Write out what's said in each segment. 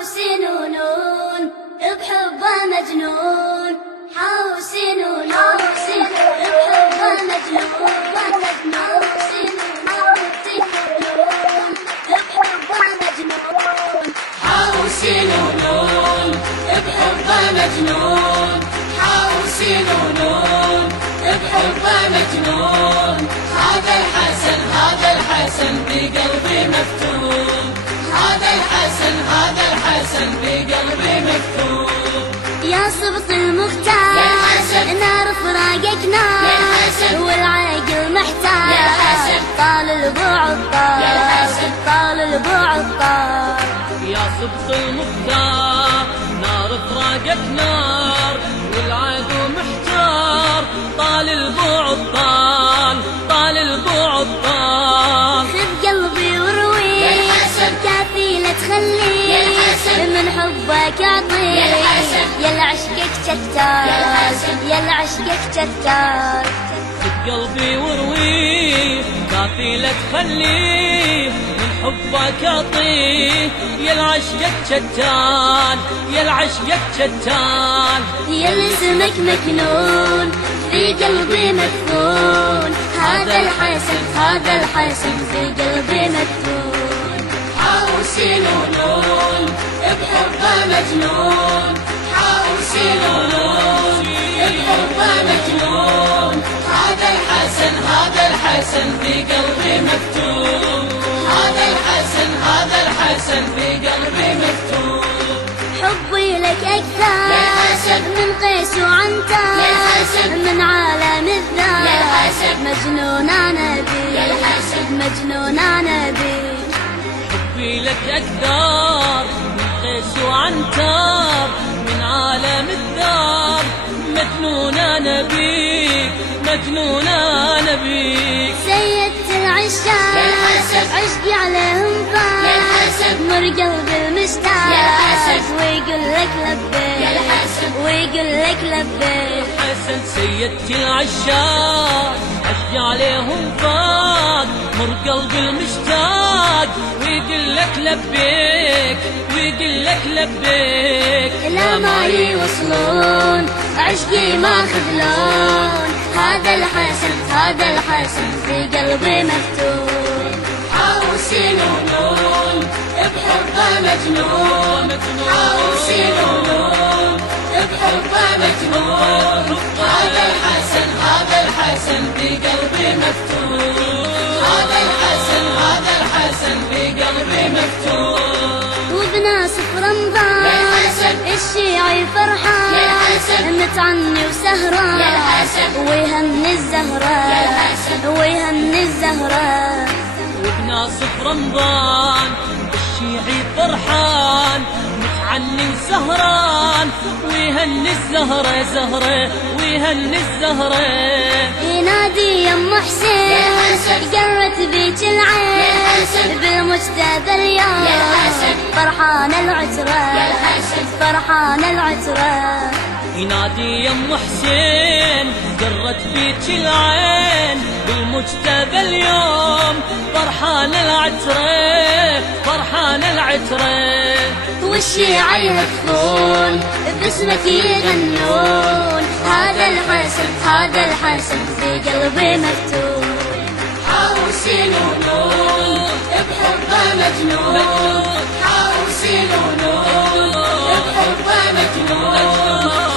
حوسين ونون بحبه مجنون، حوسين ونون بحبه مجنون، حوسين ونون بحبه مجنون، حوسين ونون بحبه مجنون، حوسين ونون بحبه مجنون. هذا الحسن هذا الحسن بقلبي مفتون، هذا الحسن هذا الحسن بقلبي مفتون. يا سبط المختار يا حسن نار فراقك نار يا حسن والعقل محتار يا حسن طال البعد طار يا حسن طال البعد طار. يا سبط المختار نار فراقك نار والعدو محتار طال البعد طال البعد طال. خذ قلبي ورويه يا حسن كافيلة تخليه يا حسن من حبك اعطيه يا حسن يا لعشقك شتار يا حسن يا لعشقك شتار. خذ قلبي ورويه كافيلة تخليه من حبك اعطيه يا العشقك شتان يا العشقك شتان. يا اللي اسمك مكنون في قلبي مدفون، هذا الحسن هذا الحسن في قلبي مدفون. حوسين ونون بحبه مجنون، حوسين ونون بحبه مجنون. هذا الحسن هذا الحسن في قلبي مفتون، هذا الحسن هذا الحسن في قلبي مفتون. حبي لك أكثر يا حسن من قيس وعنتر يا حسن من عالم الذر يا حسن مجنون أنا بي يا حسن مجنون أنا بي. حبي لك أكثر من قيس وعنتر من عالم الدار مجنون أنا بيك مجنون أنا بيك. سيدت العشاق يا حسن عشقي عليهم فاق يا حسن مر قلبي المشتاق يا حسن ويقول لك لبيك يا حسن ويقول لك لبيك. حسن سيدتي العشاق عشقي عليهم فاق مر قلبي المشتاق ويقول لك لبيك ويقول لك لبيك. لا ما يوصلون عشقي ماخذ لون، هذا الحسن هذا الحسن في قلبي مفتون. حوسين ونون بحبه مجنون، حوسين ونون بحبه مجنون. هذا الحسن هذا الحسن في قلبي مفتون، هذا الحسن هذا الحسن في قلبي مفتون. وبناصف رمضان يا حسن الشيعي فرحان يا حسن متعني وسهران يا حسن ويهني الزهرة يا حسن ويهني الزهرة. وبناصف رمضان الشيعي فرحان متعني وسهران ويهني الزهرة زهرة ويهني الزهرة. ينادي يا ام حسين يا حسن قرت بيك العين يا حسن بالمجتبى اليوم يا حسن فرحان العترة يا حسن فرحان العترة. ينادي يا ام حسين قرت بيك العين بالمجتبى اليوم فرحان العترة فرحان العترة. والشيعة يهتفون باسمك يغنون، هذا الحسن هذا الحسن في قلبي مفتون. حوسين ونون بحبه مجنون، حوسين ونون بحبه مجنون.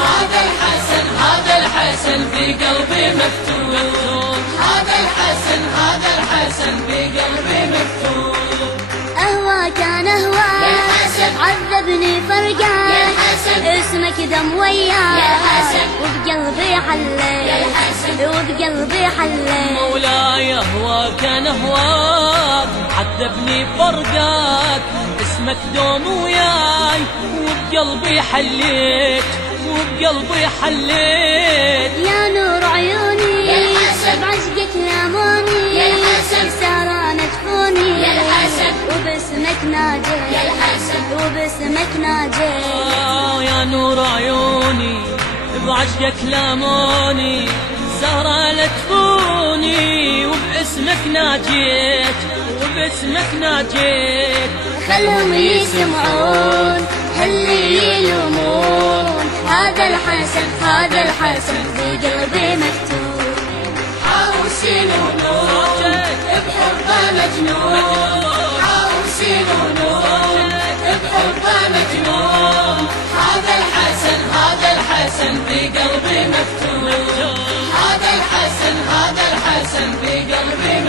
هذا الحسن هذا الحسن في قلبي مفتون، هذا الحسن هذا الحسن في قلبي مفتون. أهواك أنا أهواك يا حسن عذبني فرقاك يا حسن اسمك دم وياك يا حسن وبقلبي حليت يا حسن وبقلبي حليت. مولاي اهواك انا اهواك عذبني فرقاك اسمك دوم وياي وبقلبي حليت وبقلبي حليت. يا نور عيوني يا حسن بعشقك لاموني يا حسن سهرانة تفوني يا حسن وباسمك ناجيت يا حسن وباسمك ناجيت. يا نور عيوني بعشقك لاموني سهرة لتفوني وباسمك ناجيت وباسمك ناجيت. خلهم يسمعون اللي يلومون. هذا الحسن هذا الحسن بقلبي مكتوب. حوسين ونور بحبه مجنون، حوسين ونور بحبه مجنون. هذا الحسن هذا الحسن بقلبي مكتوب. هذا الحسن هذا الحسن بقلبي